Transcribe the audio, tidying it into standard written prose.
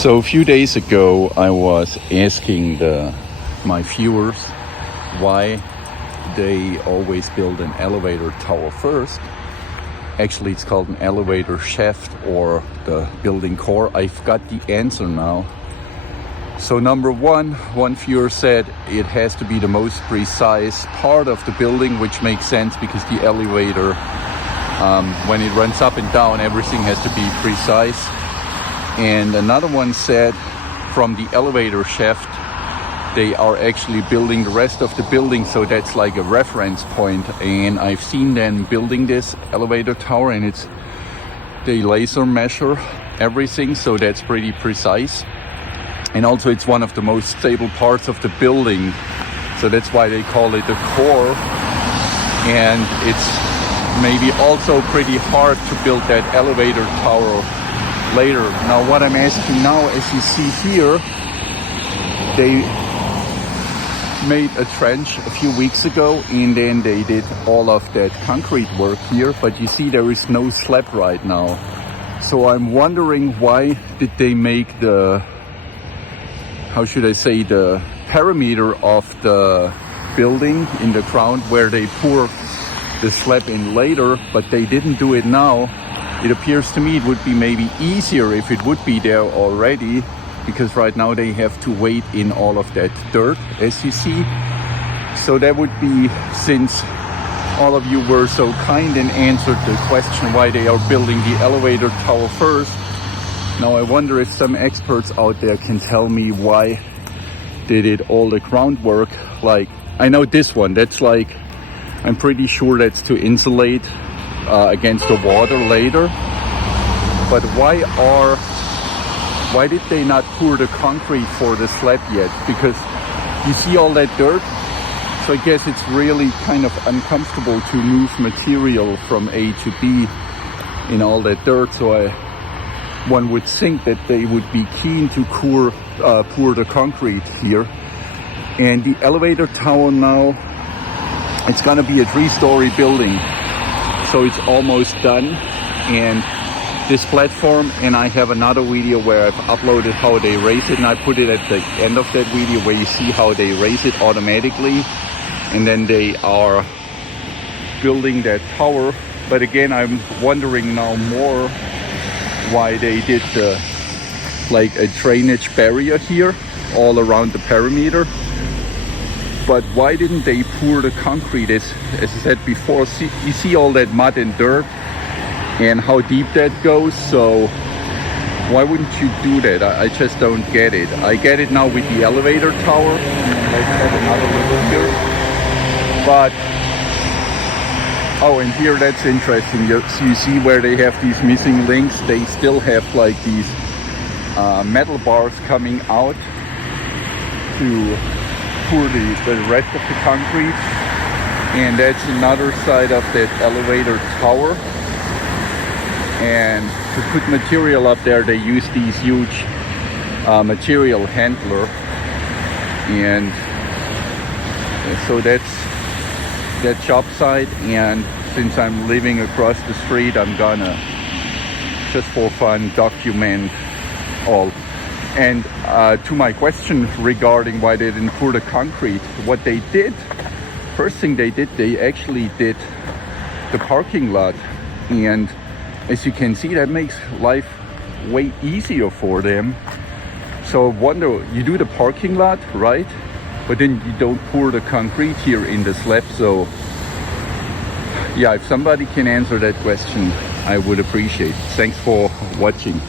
So a few days ago, I was asking my viewers why they always build an elevator tower first. Actually, it's called an elevator shaft or the building core. I've got the answer now. So number one viewer said it has to be the most precise part of the building, which makes sense because the elevator, when it runs up and down, everything has to be precise. And another one said from the elevator shaft, they are actually building the rest of the building, so that's like a reference point. And I've seen them building this elevator tower, and they laser measure everything, so that's pretty precise. And also it's one of the most stable parts of the building, so that's why they call it the core. And it's maybe also pretty hard to build that elevator tower later. Now what I'm asking now, as you see here, they made a trench a few weeks ago and then they did all of that concrete work here, but you see there is no slab right now. So I'm wondering, why did they make the, how should I say, the perimeter of the building in the ground where they pour the slab in later, but they didn't do it now. It appears to me it would be maybe easier if it would be there already, because right now they have to wait in all of that dirt, as you see. So that would be, since all of you were so kind and answered the question why they are building the elevator tower first. Now I wonder if some experts out there can tell me why they did all the groundwork. Like, I know this one, that's like, I'm pretty sure that's to insulate against the water later. But why did they not pour the concrete for the slab yet? Because you see all that dirt, so I guess it's really kind of uncomfortable to move material from A to B in all that dirt. So one would think that they would be keen to pour the concrete here. And the elevator tower now, it's gonna be a 3-story building. So it's almost done. And this platform, and I have another video where I've uploaded how they raise it, and I put it at the end of that video where you see how they raise it automatically. And then they are building that tower. But again, I'm wondering now more why they did like a drainage barrier here all around the perimeter. But why didn't they pour the concrete? As I said before, you see all that mud and dirt and how deep that goes. So why wouldn't you do that? I just don't get it. I get it now with the elevator tower. Let's have another look here. But, oh, and here that's interesting. You see where they have these missing links. They still have like these metal bars coming out to pour the rest of the concrete. And that's another side of that elevator tower. And to put material up there, they use these huge material handler. And so that's that job site. And since I'm living across the street, I'm gonna, just for fun, document all. And to my question regarding why they didn't pour the concrete, what they did, first thing they did, they actually did the parking lot. And as you can see, that makes life way easier for them. So I wonder, you do the parking lot, right? But then you don't pour the concrete here in the slab. So yeah, if somebody can answer that question, I would appreciate it. Thanks for watching.